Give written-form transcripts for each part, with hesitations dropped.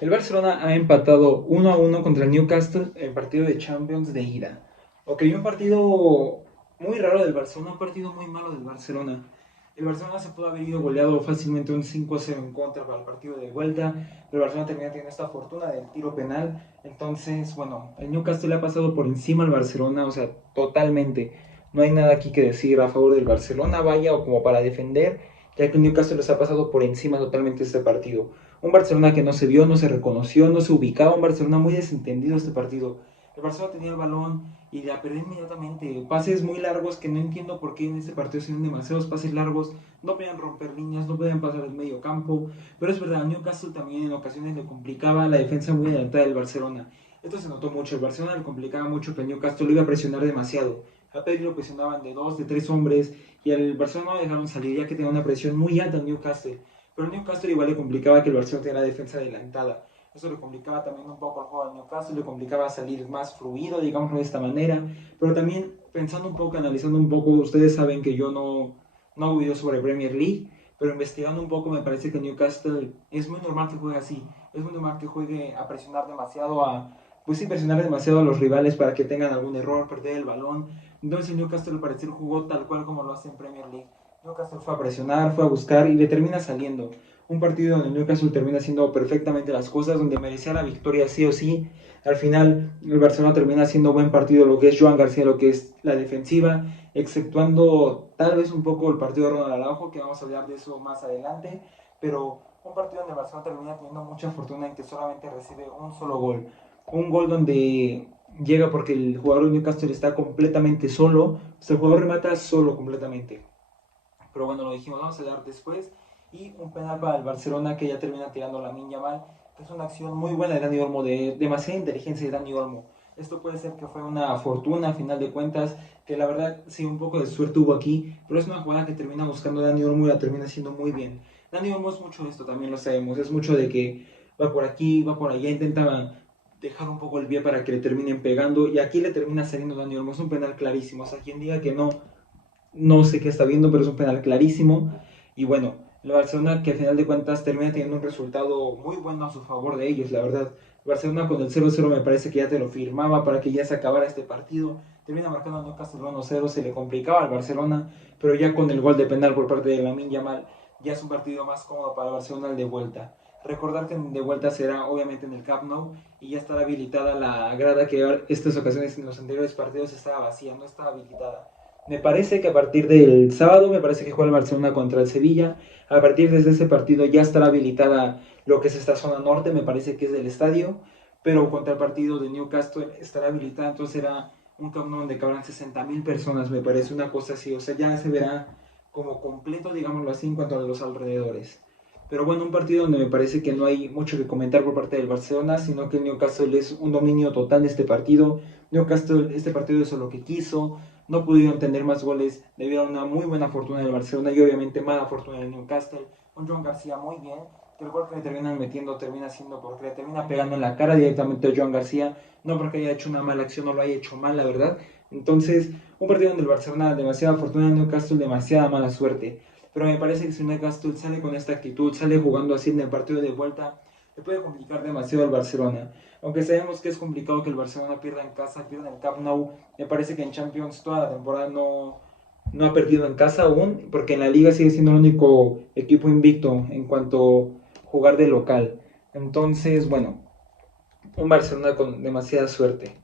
El Barcelona ha empatado 1-1 contra el Newcastle en el partido de Champions de ida. Ok, un partido muy raro del Barcelona, un partido muy malo del Barcelona. El Barcelona se pudo haber ido goleado fácilmente un 5-0 en contra para el partido de vuelta, pero el Barcelona termina teniendo esta fortuna del tiro penal. Entonces, bueno, el Newcastle le ha pasado por encima al Barcelona, o sea, totalmente. No hay nada aquí que decir a favor del Barcelona, vaya, o como para defender, ya que el Newcastle les ha pasado por encima totalmente este partido. Un Barcelona que no se vio, no se reconoció, no se ubicaba, un Barcelona muy desentendido este partido. El Barcelona tenía el balón y la perdió inmediatamente. Pases muy largos que no entiendo por qué en este partido se hicieron demasiados pases largos. No podían romper líneas, no podían pasar el medio campo. Pero es verdad, Newcastle también en ocasiones le complicaba la defensa muy adelantada del Barcelona. Esto se notó mucho. El Barcelona le complicaba mucho que el Newcastle lo iba a presionar demasiado. A Pedri lo presionaban de dos, de tres hombres. Y al Barcelona no lo dejaron salir ya que tenía una presión muy alta en Newcastle. Pero el Newcastle igual le complicaba que el Barcelona tenía la defensa adelantada. Eso le complicaba también un poco el juego al Newcastle, le complicaba salir más fluido, digámoslo de esta manera. Pero también pensando un poco, analizando un poco, ustedes saben que yo no hago videos sobre Premier League, pero investigando un poco me parece que Newcastle es muy normal que juegue así. Es muy normal que juegue a presionar demasiado, pues sí, presionar demasiado a los rivales para que tengan algún error, perder el balón. Entonces el Newcastle al parecer jugó tal cual como lo hace en Premier League. Newcastle fue a presionar, fue a buscar y le termina saliendo. Un partido donde Newcastle termina haciendo perfectamente las cosas, donde merecía la victoria sí o sí. Al final el Barcelona termina haciendo buen partido lo que es Joan García, lo que es la defensiva, exceptuando tal vez un poco el partido de Ronald Araujo, que vamos a hablar de eso más adelante, pero un partido donde el Barcelona termina teniendo mucha fortuna en que solamente recibe un solo gol. Un gol donde llega porque el jugador de Newcastle está completamente solo, o sea, el jugador remata solo completamente. Pero bueno, lo dijimos, vamos a hablar después. Y un penal para el Barcelona que ya termina tirando la Lamine que es una acción muy buena de Dani Olmo, de demasiada inteligencia de Dani Olmo. Esto puede ser que fue una fortuna a final de cuentas, que la verdad sí, un poco de suerte hubo aquí, pero es una jugada que termina buscando Dani Olmo y la termina haciendo muy bien. Dani Olmo es mucho de esto, también lo sabemos, es mucho de que va por aquí, va por allá, intenta dejar un poco el pie para que le terminen pegando y aquí le termina saliendo Dani Olmo, es un penal clarísimo, o sea, quien diga que no, no sé qué está viendo, pero es un penal clarísimo. Y bueno, el Barcelona que al final de cuentas termina teniendo un resultado muy bueno a su favor de ellos, la verdad. El Barcelona con el 0-0 me parece que ya te lo firmaba para que ya se acabara este partido. Termina marcando a Newcastle 1-0, se le complicaba al Barcelona, pero ya con el gol de penal por parte de Lamine Yamal, ya es un partido más cómodo para el Barcelona el de vuelta. Recordar que el de vuelta será obviamente en el Camp Nou y ya estará habilitada la grada que estas ocasiones en los anteriores partidos estaba vacía, no estaba habilitada. Me parece que a partir del sábado, me parece que juega el Barcelona contra el Sevilla. A partir de ese partido ya estará habilitada lo que es esta zona norte, me parece que es del estadio. Pero contra el partido de Newcastle estará habilitada, entonces será un Camp Nou donde cabrán 60,000 personas, me parece una cosa así. O sea, ya se verá como completo, digámoslo así, en cuanto a los alrededores. Pero bueno, un partido donde me parece que no hay mucho que comentar por parte del Barcelona, sino que el Newcastle es un dominio total de este partido. Newcastle, este partido hizo lo que quiso, no pudieron tener más goles debido a una muy buena fortuna del Barcelona y obviamente mala fortuna del Newcastle. Un John García muy bien, que el gol que le terminan metiendo termina siendo porque le termina pegando en la cara directamente a Joan García, no porque haya hecho una mala acción o lo haya hecho mal, la verdad. Entonces, un partido donde el Barcelona demasiada fortuna, el Newcastle demasiada mala suerte. Pero me parece que si Newcastle sale con esta actitud, sale jugando así en el partido de vuelta, le puede complicar demasiado al Barcelona. Aunque sabemos que es complicado que el Barcelona pierda en casa, pierda en el Camp Nou, me parece que en Champions toda la temporada no ha perdido en casa aún, porque en la liga sigue siendo el único equipo invicto en cuanto a jugar de local. Entonces, bueno, un Barcelona con demasiada suerte.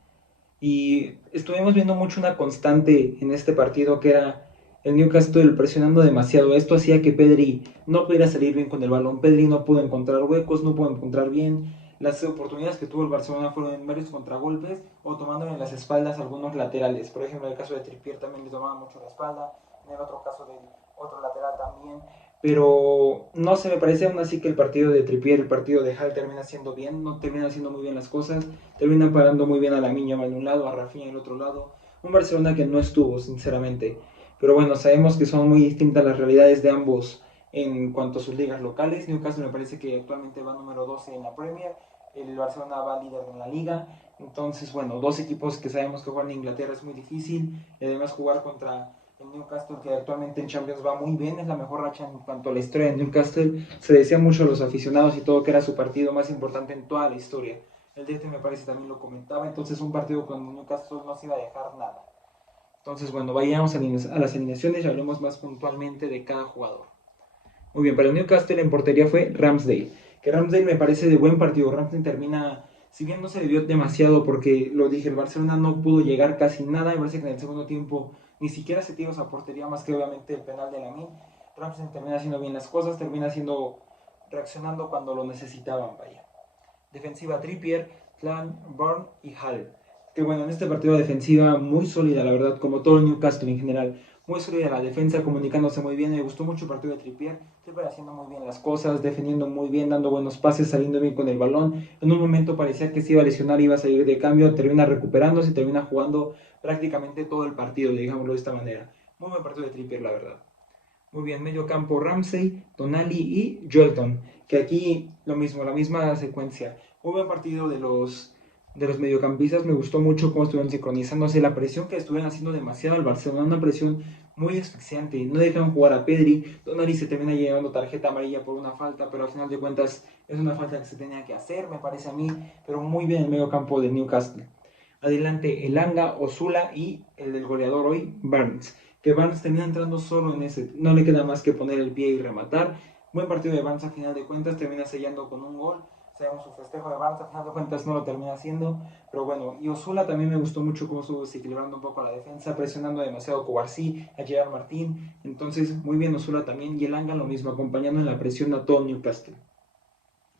Y estuvimos viendo mucho una constante en este partido que era el Newcastle presionando demasiado. Esto hacía que Pedri no pudiera salir bien con el balón. Pedri no pudo encontrar huecos, no pudo encontrar bien. Las oportunidades que tuvo el Barcelona fueron en varios contragolpes o tomándole en las espaldas a algunos laterales. Por ejemplo, en el caso de Trippier también le tomaba mucho la espalda. En el otro caso del otro lateral también. Pero no se me parece aún así que el partido de Trippier, el partido de Hall termina siendo bien, no termina haciendo muy bien las cosas, termina parando muy bien a la Miña de un lado, a Rafinha del otro lado, un Barcelona que no estuvo, sinceramente. Pero bueno, sabemos que son muy distintas las realidades de ambos en cuanto a sus ligas locales. Newcastle me parece que actualmente va número 12 en la Premier, el Barcelona va líder en la liga. Entonces, bueno, dos equipos que sabemos que juegan en Inglaterra es muy difícil y además jugar contra El Newcastle, que actualmente en Champions va muy bien, es la mejor racha en cuanto a la historia de Newcastle. Se decía mucho a los aficionados y todo que era su partido más importante en toda la historia. El DT me parece también lo comentaba, entonces un partido con Newcastle no se iba a dejar nada. Entonces, bueno, vayamos a las alineaciones y hablemos más puntualmente de cada jugador. Muy bien, para el Newcastle en portería fue Ramsdale, que Ramsdale me parece de buen partido. Ramsdale termina, si bien no se le vio demasiado porque lo dije, el Barcelona no pudo llegar casi nada, me parece que en el segundo tiempo ni siquiera se tiró a portería más que obviamente el penal de Lamine. Ramsdale termina haciendo bien las cosas, termina reaccionando cuando lo necesitaban, vaya. Defensiva Trippier, Clan, Burn y Hall. Que bueno, en este partido defensiva muy sólida, la verdad, como todo el Newcastle en general. Muy sólida la defensa, comunicándose muy bien. Me gustó mucho el partido de Trippier. Trippier haciendo muy bien las cosas, defendiendo muy bien, dando buenos pases, saliendo bien con el balón. En un momento parecía que se iba a lesionar, iba a salir de cambio, termina recuperándose, termina jugando prácticamente todo el partido, digámoslo de esta manera. Muy buen partido de Trippier, la verdad. Muy bien, medio campo Ramsey, Tonali y Jolton. Que aquí lo mismo, la misma secuencia. Muy buen partido de los mediocampistas. Me gustó mucho cómo estuvieron sincronizándose. La presión que estuvieron haciendo demasiado al Barcelona. Una presión muy asfixiante. No dejan jugar a Pedri. Tonali se termina llevando tarjeta amarilla por una falta, pero al final de cuentas es una falta que se tenía que hacer, me parece a mí. Pero muy bien el medio campo de Newcastle. Adelante Elanga, Osula y el del goleador hoy, Barnes. Que Barnes termina entrando solo en ese, no le queda más que poner el pie y rematar. Buen partido de Barnes a final de cuentas, termina sellando con un gol. Sabemos su festejo de Barnes, a final de cuentas no lo termina haciendo. Pero bueno, y Osula también me gustó mucho cómo estuvo desequilibrando un poco la defensa, presionando demasiado a Cubarsí, a Gerard Martín. Entonces, muy bien Osula también. Y Elanga lo mismo, acompañando en la presión a todo Newcastle.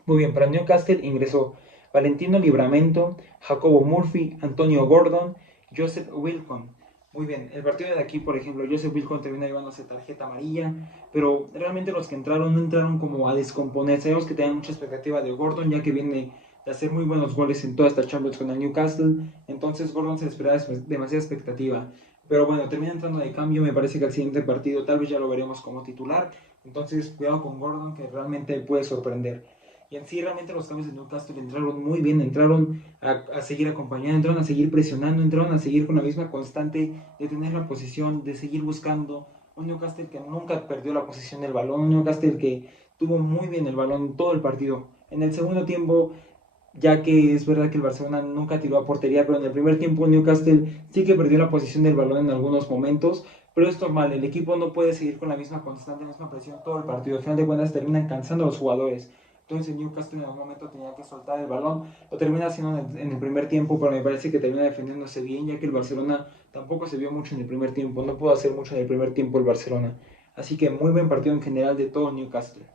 Muy bien, para Newcastle ingresó Valentino Livramento, Jacobo Murphy, Antonio Gordon, Joseph Wilcon. Muy bien, el partido de aquí, por ejemplo, Joseph Wilcon termina llevándose tarjeta amarilla, pero realmente los que entraron no entraron como a descomponer. Sabemos que tenían mucha expectativa de Gordon, ya que viene de hacer muy buenos goles en toda esta Champions con el Newcastle, entonces Gordon se le esperaba demasiada expectativa. Pero bueno, termina entrando de cambio, me parece que el siguiente partido tal vez ya lo veremos como titular, entonces cuidado con Gordon que realmente puede sorprender. Y en sí realmente los cambios de Newcastle entraron muy bien, entraron a seguir acompañando, entraron a seguir presionando, entraron a seguir con la misma constante de tener la posición, de seguir buscando. Un Newcastle que nunca perdió la posición del balón, un Newcastle que tuvo muy bien el balón todo el partido. En el segundo tiempo, ya que es verdad que el Barcelona nunca tiró a portería, pero en el primer tiempo el Newcastle sí que perdió la posición del balón en algunos momentos, pero es normal, el equipo no puede seguir con la misma constante, la misma presión todo el partido. Al final de cuentas terminan cansando a los jugadores. Entonces Newcastle en algún momento tenía que soltar el balón, lo termina haciendo en el primer tiempo, pero me parece que termina defendiéndose bien, ya que el Barcelona tampoco se vio mucho en el primer tiempo, no pudo hacer mucho en el primer tiempo el Barcelona. Así que muy buen partido en general de todo Newcastle.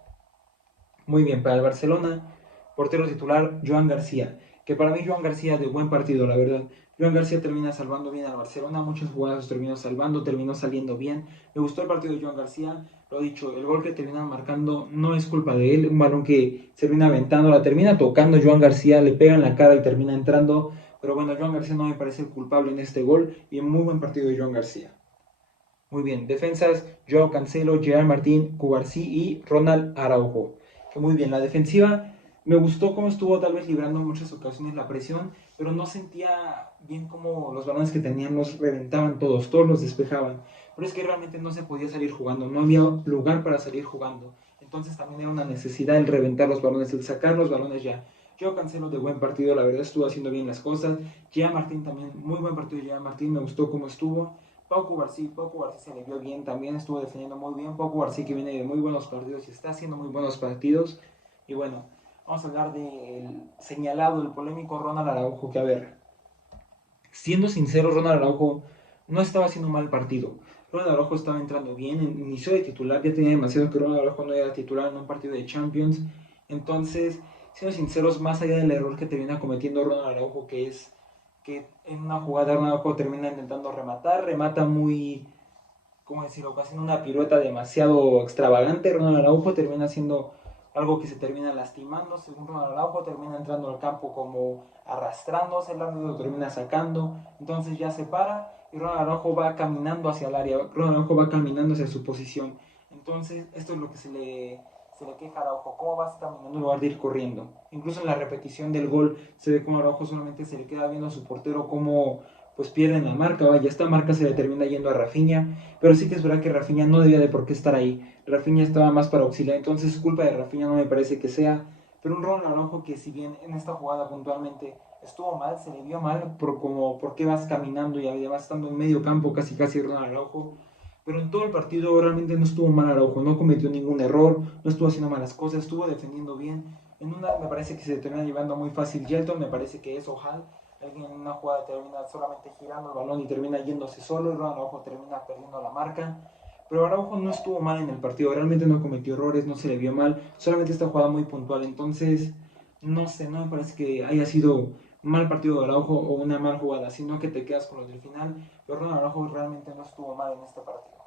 Muy bien, para el Barcelona, portero titular Joan García, que para mí Joan García de buen partido, la verdad. Joan García termina salvando bien al Barcelona, muchos jugadores terminó salvando, terminó saliendo bien. Me gustó el partido de Joan García, lo dicho, el gol que terminan marcando no es culpa de él, un balón que se termina aventando, la termina tocando Joan García, le pega en la cara y termina entrando. Pero bueno, Joan García no me parece el culpable en este gol y un muy buen partido de Joan García. Muy bien, defensas, Joao Cancelo, Gerard Martín, Cubarsí y Ronald Araujo. Que muy bien, la defensiva me gustó cómo estuvo tal vez librando en muchas ocasiones la presión, pero no sentía bien cómo los balones que tenían los reventaban todos los despejaban. Pero es que realmente no se podía salir jugando, no había lugar para salir jugando. Entonces también era una necesidad el reventar los balones, el sacar los balones ya. Joao Cancelo de buen partido, la verdad estuvo haciendo bien las cosas. Gerard Martín también, muy buen partido de Gerard Martín, me gustó cómo estuvo. Pau Cubarsí se le vio bien, también estuvo defendiendo muy bien. Pau Cubarsí que viene de muy buenos partidos y está haciendo muy buenos partidos. Y bueno, vamos a hablar del señalado, el polémico Ronald Araujo, que a ver, siendo sincero, Ronald Araujo no estaba haciendo un mal partido. Ronald Araujo estaba entrando bien, inició de titular, ya tenía demasiado que Ronald Araujo no era titular en un partido de Champions. Entonces, siendo sinceros, más allá del error que termina cometiendo Ronald Araujo, que es que en una jugada Ronald Araujo termina intentando rematar, remata muy, ¿cómo decirlo?, haciendo una pirueta demasiado extravagante. Ronald Araujo termina haciendo algo que se termina lastimando. Según Ronald Araujo, termina entrando al campo como arrastrándose, el árbitro lo termina sacando. Entonces ya se para y Ronald Araujo va caminando hacia el área. Ronald Araujo va caminando hacia su posición. Entonces, esto es lo que se le queja a Araujo, cómo vas caminando en lugar de ir corriendo. Incluso en la repetición del gol se ve como Araujo solamente se le queda viendo a su portero cómo pues pierden la marca, vaya, esta marca se le termina yendo a Rafinha, pero sí que es verdad que Rafinha no debía de por qué estar ahí, Rafinha estaba más para auxiliar, entonces culpa de Rafinha no me parece que sea, pero un Ronald Araujo que si bien en esta jugada puntualmente estuvo mal, se le vio mal por qué vas caminando y además estando en medio campo casi casi Ronald Araujo, pero en todo el partido realmente no estuvo mal Araujo, no cometió ningún error, no estuvo haciendo malas cosas, estuvo defendiendo bien. En una me parece que se termina llevando muy fácil Yelton, me parece que es Ojal. Alguien en una jugada termina solamente girando el balón y termina yéndose solo, y Araujo termina perdiendo la marca. Pero Araujo no estuvo mal en el partido, realmente no cometió errores, no se le vio mal, solamente esta jugada muy puntual. Entonces, no sé, no me parece que haya sido mal partido de Araujo o una mal jugada, sino que te quedas con lo del final. Pero Ronald Araujo realmente no estuvo mal en este partido.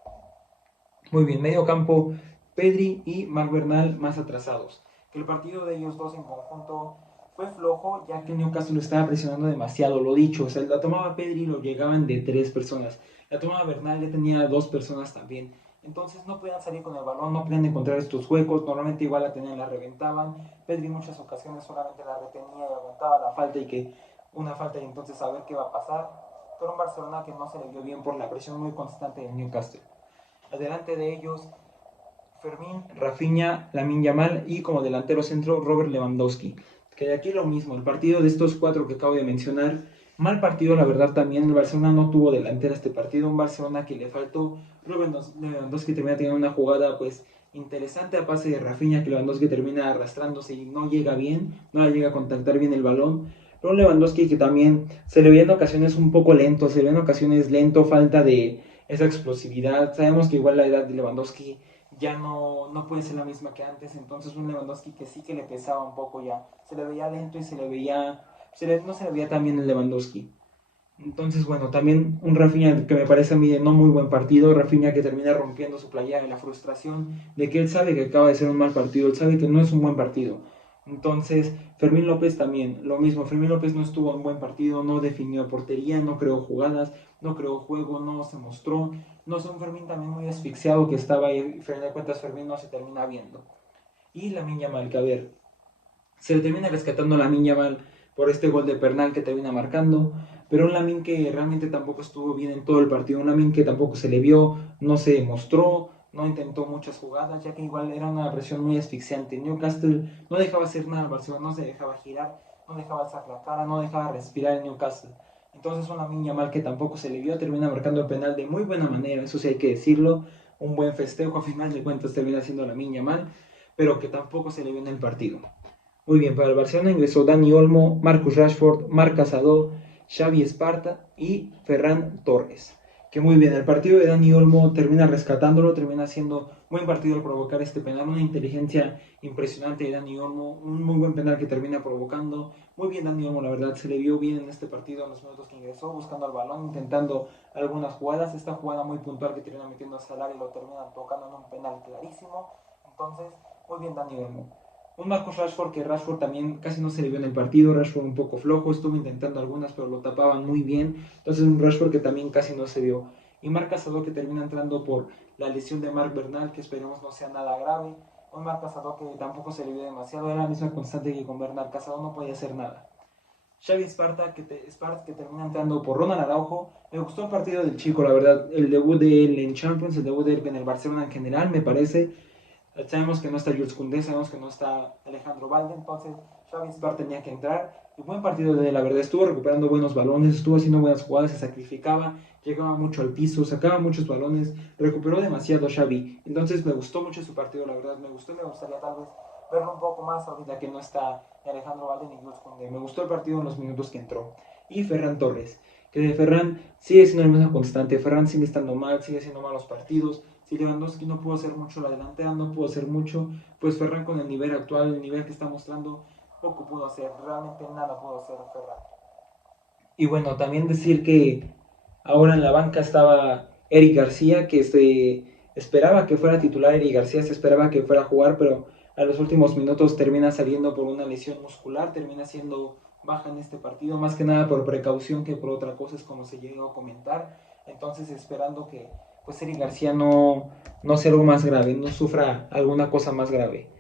Muy bien, medio campo, Pedri y Marc Bernal más atrasados. Que el partido de ellos dos en conjunto fue flojo, ya que Newcastle lo estaba presionando demasiado, lo dicho. O sea, la tomaba Pedri y lo llegaban de 3 personas. La tomaba Bernal, ya tenía 2 personas también. Entonces no podían salir con el balón, no podían encontrar estos huecos. Normalmente igual la tenían, la reventaban. Pedri en muchas ocasiones solamente la retenía y aguantaba la falta y que una falta y entonces a ver qué va a pasar. Pero un Barcelona que no se le vio bien por la presión muy constante de Newcastle. Adelante de ellos, Fermín, Rafinha, Lamine Yamal y como delantero centro, Robert Lewandowski. Que de aquí lo mismo, el partido de estos 4 que acabo de mencionar, mal partido la verdad también, el Barcelona no tuvo delantera este partido, un Barcelona que le faltó, Robert Lewandowski termina teniendo una jugada pues interesante a pase de Rafinha, que Lewandowski termina arrastrándose y no llega bien, no la llega a contactar bien el balón, pero Lewandowski que también se le veía en ocasiones un poco lento, se le veía en ocasiones lento, falta de esa explosividad, sabemos que igual la edad de Lewandowski ya no puede ser la misma que antes, entonces un Lewandowski que sí que le pesaba un poco ya, se le veía lento y no se le veía tan bien el Lewandowski. Entonces, bueno, también un Rafinha que me parece a mí de no muy buen partido, Rafinha que termina rompiendo su playera de la frustración de que él sabe que acaba de ser un mal partido, él sabe que no es un buen partido. Entonces, Fermín López también, lo mismo, Fermín López no estuvo en buen partido, no definió portería, no creó jugadas, no creó juego, no se mostró. No sé, un Fermín también muy asfixiado que estaba ahí, y final de cuentas Fermín no se termina viendo. Y Lamine Yamal, que a ver, se le termina rescatando Lamine Yamal por este gol de Pernal que termina marcando, pero un Lamine que realmente tampoco estuvo bien en todo el partido, un Lamine que tampoco se le vio, no se mostró, no intentó muchas jugadas, ya que igual era una presión muy asfixiante. Newcastle no dejaba hacer nada al Barcelona, no se dejaba girar, no dejaba alzar la cara, no dejaba respirar en Newcastle. Entonces un Lamine Yamal que tampoco se le vio, termina marcando el penal de muy buena manera, eso sí hay que decirlo, un buen festejo, a final de cuentas termina siendo Lamine Yamal, pero que tampoco se le vio en el partido. Muy bien, para el Barcelona ingresó Dani Olmo, Marcus Rashford, Marc Casado, Xavi Esparta y Ferran Torres. Que muy bien, el partido de Dani Olmo termina rescatándolo, termina siendo buen partido al provocar este penal, una inteligencia impresionante de Dani Olmo, un muy buen penal que termina provocando. Muy bien Dani Olmo, la verdad, se le vio bien en este partido en los minutos que ingresó, buscando el balón, intentando algunas jugadas. Esta jugada muy puntual que termina metiendo a Salah y lo termina tocando en un penal clarísimo. Entonces, muy bien Dani Olmo. Un Marcus Rashford que Rashford también casi no se le vio en el partido, Rashford un poco flojo, estuvo intentando algunas pero lo tapaban muy bien, entonces un Rashford que también casi no se vio. Y Marc Casado que termina entrando por la lesión de Marc Bernal, que esperemos no sea nada grave. Un Marc Casado que tampoco se le vio demasiado, era la misma constante que con Bernal, Casado no podía hacer nada. Xavi Sparta que termina entrando por Ronald Araujo. Me gustó el partido del chico, la verdad. El debut de él en Champions, el debut de él en el Barcelona en general, me parece. Sabemos que no está Jules Koundé, sabemos que no está Alejandro Valde, entonces Xavi Sparta tenía que entrar. Y buen partido de la verdad, estuvo recuperando buenos balones, estuvo haciendo buenas jugadas, se sacrificaba, llegaba mucho al piso, sacaba muchos balones, recuperó demasiado Xavi. Entonces me gustó mucho su partido, la verdad, me gustó y me gustaría tal vez verlo un poco más ahorita que no está Alejandro Valde ni Jules Koundé. Me gustó el partido en los minutos que entró. Y Ferran Torres, que de Ferran sigue siendo la misma constante, Ferran sigue estando mal, sigue haciendo malos partidos. Si Lewandowski no pudo hacer mucho la delantera, no pudo hacer mucho, pues Ferran con el nivel actual, el nivel que está mostrando, poco pudo hacer, realmente nada pudo hacer Ferran. Y bueno, también decir que ahora en la banca estaba Eric García, que se esperaba que fuera titular Eric García, se esperaba que fuera a jugar, pero a los últimos minutos termina saliendo por una lesión muscular, termina siendo baja en este partido, más que nada por precaución que por otra cosa, es como se llegó a comentar. Entonces esperando que pues Eric García no sea algo más grave, no sufra alguna cosa más grave.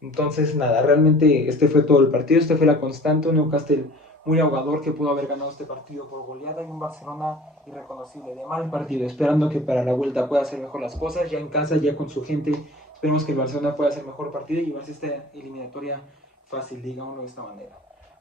Entonces nada, realmente este fue todo el partido, esta fue la constante, Newcastle muy ahogador que pudo haber ganado este partido por goleada, y un Barcelona irreconocible, de mal partido, esperando que para la vuelta pueda hacer mejor las cosas, ya en casa, ya con su gente. Esperemos que el Barcelona pueda hacer mejor partido y llevarse esta eliminatoria fácil, digámoslo de esta manera.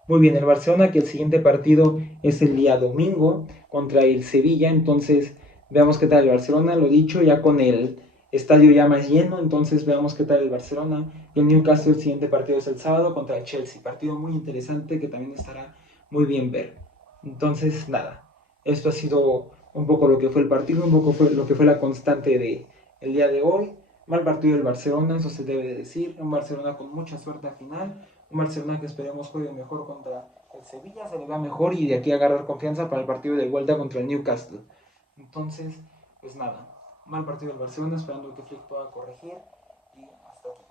Muy bien, el Barcelona, que el siguiente partido es el día domingo contra el Sevilla, entonces veamos qué tal el Barcelona, lo dicho, ya con el estadio ya más lleno, entonces veamos qué tal el Barcelona. Y el Newcastle, el siguiente partido es el sábado contra el Chelsea, partido muy interesante que también estará muy bien ver. Entonces, nada, esto ha sido un poco lo que fue el partido, un poco fue lo que fue la constante de el día de hoy. Mal partido del Barcelona, eso se debe de decir, un Barcelona con mucha suerte al final, un Barcelona que esperemos juegue mejor contra el Sevilla, se le va mejor y de aquí agarrar confianza para el partido de vuelta contra el Newcastle. Entonces, pues nada, mal partido del Barcelona, esperando que Flick pueda corregir y hasta aquí.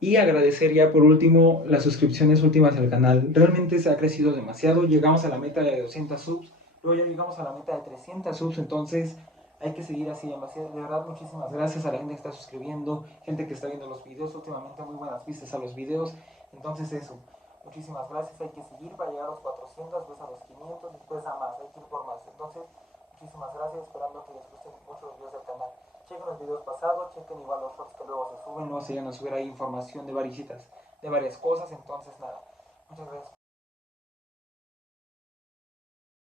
Y agradecer ya por último las suscripciones últimas al canal. Realmente se ha crecido demasiado. Llegamos a la meta de 200 subs. Luego ya llegamos a la meta de 300 subs. Entonces hay que seguir así. Demasiado. De verdad, muchísimas gracias a la gente que está suscribiendo. Gente que está viendo los videos. Últimamente muy buenas vistas a los videos. Entonces eso. Muchísimas gracias. Hay que seguir para llegar a los 400, después a los 500, después a más. Hay que ir por más. Entonces, muchísimas gracias. Esperando que les gusten mucho los videos del canal. Chequen los videos pasados, chequen igual los shorts que luego se suben, no se llegan a subir ahí información de varias cosas, entonces nada, muchas gracias.